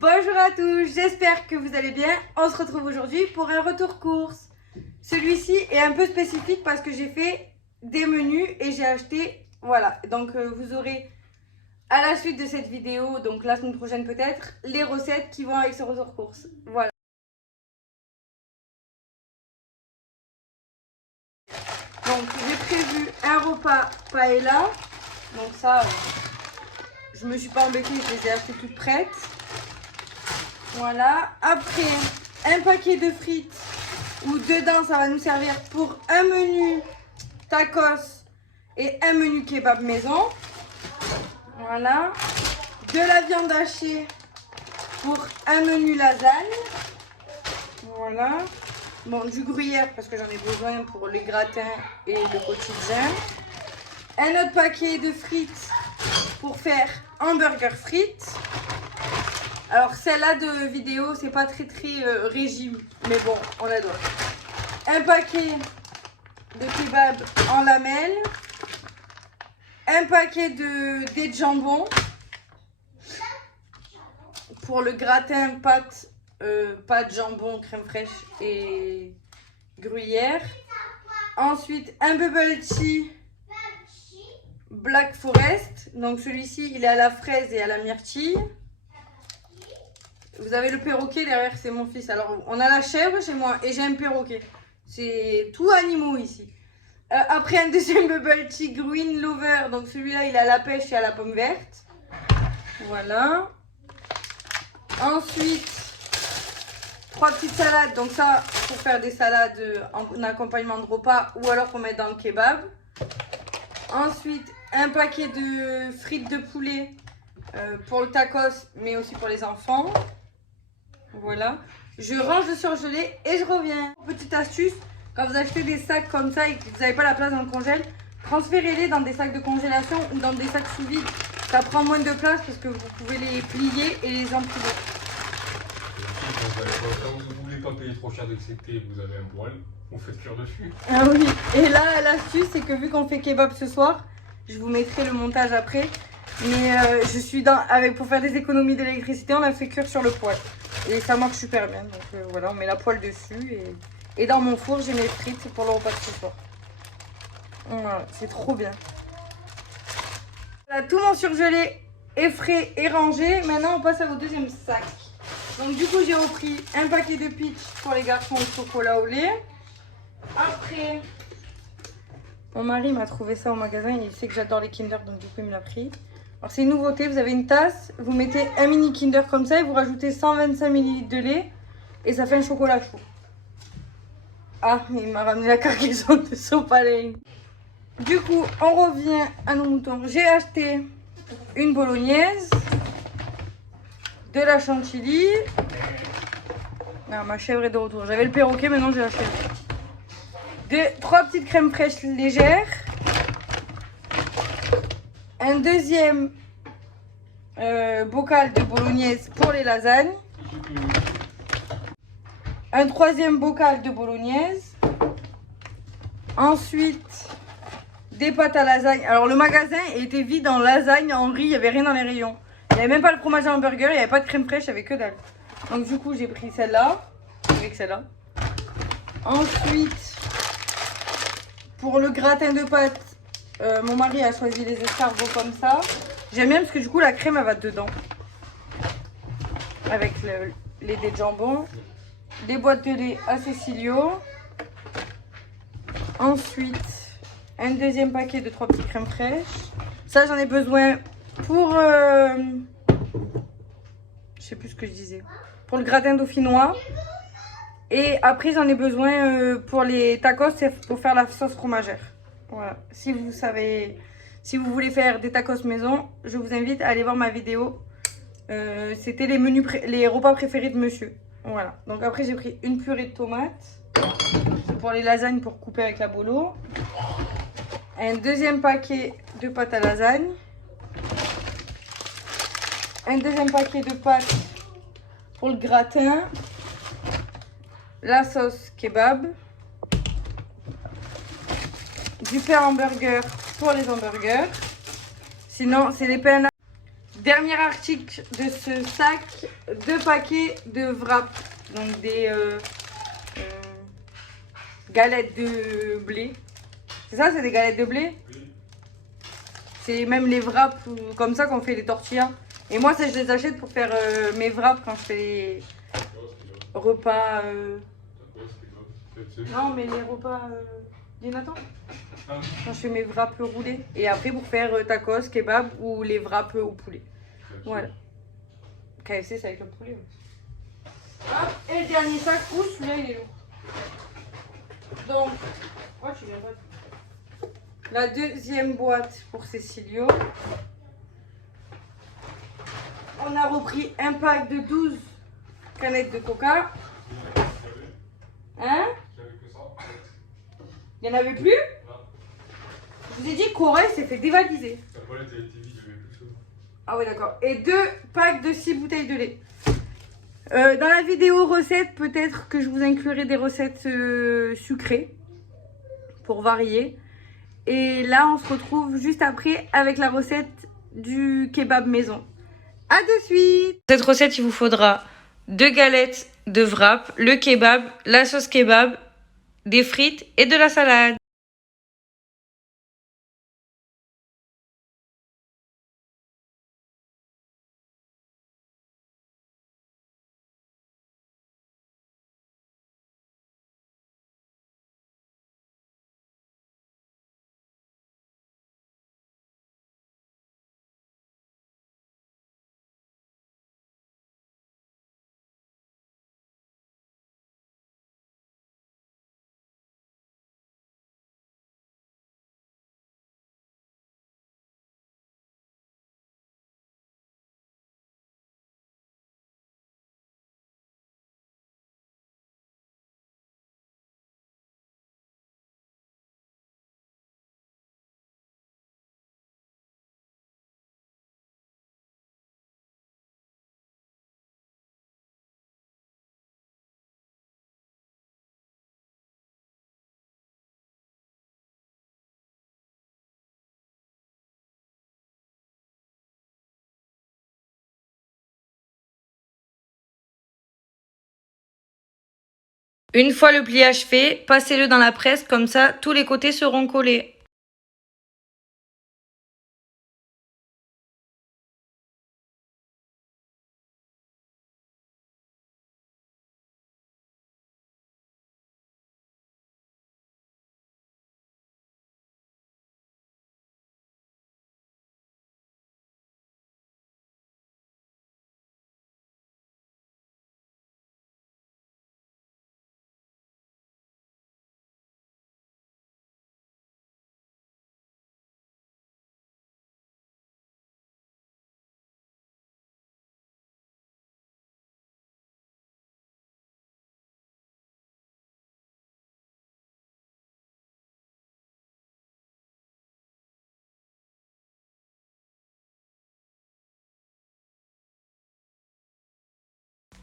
Bonjour à tous, j'espère que vous allez bien. On se retrouve aujourd'hui pour un retour course. Celui-ci est un peu spécifique parce que j'ai fait des menus et j'ai acheté, voilà. Donc vous aurez à la suite de cette vidéo, donc la semaine prochaine peut-être, les recettes qui vont avec ce retour course. Voilà. Donc j'ai prévu un repas paella. Donc ça, je me suis pas embêtée, je les ai achetées toutes prêtes. Voilà. Après, un paquet de frites où dedans ça va nous servir pour un menu tacos et un menu kebab maison. Voilà. De la viande hachée pour un menu lasagne. Voilà. Bon, du gruyère parce que j'en ai besoin pour les gratins et le quotidien. Un autre paquet de frites pour faire hamburger frites. Alors celle-là de vidéo, c'est pas très régime, mais bon, on adore. Un paquet de kebab en lamelles. Un paquet de dés de jambon pour le gratin pâte jambon, crème fraîche et gruyère. Ensuite, un bubble tea Black Forest. Donc celui-ci, il est à la fraise et à la myrtille. Vous avez le perroquet derrière, c'est mon fils. Alors, on a la chèvre chez moi et j'ai un perroquet. C'est tout animaux ici. Après, un deuxième bubble tea Green Lover. Donc celui-là, il est à la pêche et à la pomme verte. Voilà. Ensuite, 3 petites salades. Donc ça, pour faire des salades en accompagnement de repas ou alors pour mettre dans le kebab. Ensuite, un paquet de frites de poulet pour le tacos, mais aussi pour les enfants. Voilà. Je range le surgelé et je reviens. Petite astuce, quand vous achetez des sacs comme ça et que vous n'avez pas la place dans le congèle, transférez-les dans des sacs de congélation ou dans des sacs sous vide. Ça prend moins de place parce que vous pouvez les plier et les empiler. Quand vous ne voulez pas payer trop cher d'accepter, vous avez un poêle, vous faites cuire dessus. Ah oui, et là l'astuce c'est que vu qu'on fait kebab ce soir, je vous mettrai le montage après, mais je suis pour faire des économies d'électricité, on a fait cuire sur le poêle. Et ça marche super bien, donc voilà, on met la poêle dessus et dans mon four j'ai mes frites pour le repas de ce soir. Voilà, c'est trop bien. Voilà, tout mon surgelé est frais et rangé, maintenant on passe au deuxième sac. Donc du coup j'ai repris un paquet de peach pour les garçons au chocolat au lait. Après, mon mari m'a trouvé ça au magasin, il sait que j'adore les Kinder, donc du coup il me l'a pris. Alors c'est une nouveauté, vous avez une tasse, vous mettez un mini Kinder comme ça et vous rajoutez 125 ml de lait et ça fait un chocolat chaud. Ah, il m'a ramené la cargaison de sopalin. Du coup, on revient à nos moutons. J'ai acheté une bolognaise, de la chantilly. Ah, ma chèvre est de retour. J'avais le perroquet, maintenant j'ai la chèvre. 3 petites crèmes fraîches légères. Un deuxième bocal de bolognaise pour les lasagnes. Un troisième bocal de bolognaise. Ensuite, des pâtes à lasagne. Alors le magasin était vide en lasagne, en riz, il n'y avait rien dans les rayons. Il n'y avait même pas le fromage à hamburger, il n'y avait pas de crème fraîche, il n'y avait que dalle. Donc du coup j'ai pris celle-là, avec celle-là. Ensuite, pour le gratin de pâtes, mon mari a choisi les escargots comme ça. J'aime bien parce que du coup la crème elle va dedans. Avec les dés de jambon. Des boîtes de lait à Cecilio. Ensuite, un deuxième paquet de 3 petites crèmes fraîches. Ça j'en ai besoin pour... je sais plus ce que je disais. Pour le gratin dauphinois. Et après j'en ai besoin pour les tacos, c'est pour faire la sauce fromagère. Voilà. Si vous voulez faire des tacos maison, je vous invite à aller voir ma vidéo. C'était les repas préférés de monsieur. Voilà. Donc après j'ai pris une purée de tomates. C'est pour les lasagnes pour couper avec la bolo. Un deuxième paquet de pâtes à lasagne. Un deuxième paquet de pâtes pour le gratin. La sauce kebab. Du pain hamburger pour les hamburgers. Sinon, c'est des pains Dernier article de ce sac, 2 paquets de wrap. Donc des galettes de blé. C'est ça, c'est des galettes de blé? Oui. C'est même les wraps comme ça qu'on fait les tortillas. Et moi, ça, je les achète pour faire mes wraps quand je fais les repas. Non, mais les repas d'Inathan. Quand je fais mes wraps roulés. Et après, pour faire tacos, kebab ou les wraps au poulet. Voilà. KFC, c'est avec le poulet. Hop, et le dernier sac, ouh, celui-là, il est lourd. Donc, oh, tu viens pas. La deuxième boîte pour Cécilio. On a repris un pack de 12 canettes de coca. Hein? Il n'y en avait plus? Je vous ai dit qu'Aurel s'est fait dévaliser. Ah ouais, d'accord. Et 2 packs de 6 bouteilles de lait. Dans la vidéo recette, peut-être que je vous inclurai des recettes sucrées pour varier. Et là, on se retrouve juste après avec la recette du kebab maison. À de suite. Cette recette, il vous faudra 2 galettes de wrap, le kebab, la sauce kebab, des frites et de la salade. Une fois le pliage fait, passez-le dans la presse, comme ça tous les côtés seront collés.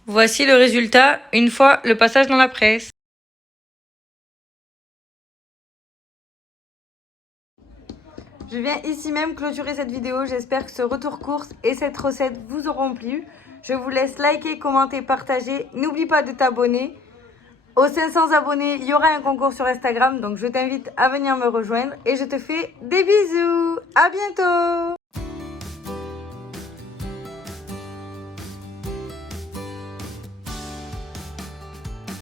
Voici le résultat une fois le passage dans la presse. Je viens ici même clôturer cette vidéo. J'espère que ce retour course et cette recette vous auront plu. Je vous laisse liker, commenter, partager. N'oublie pas de t'abonner. Aux 500 abonnés, il y aura un concours sur Instagram. Donc je t'invite à venir me rejoindre. Et je te fais des bisous. À bientôt.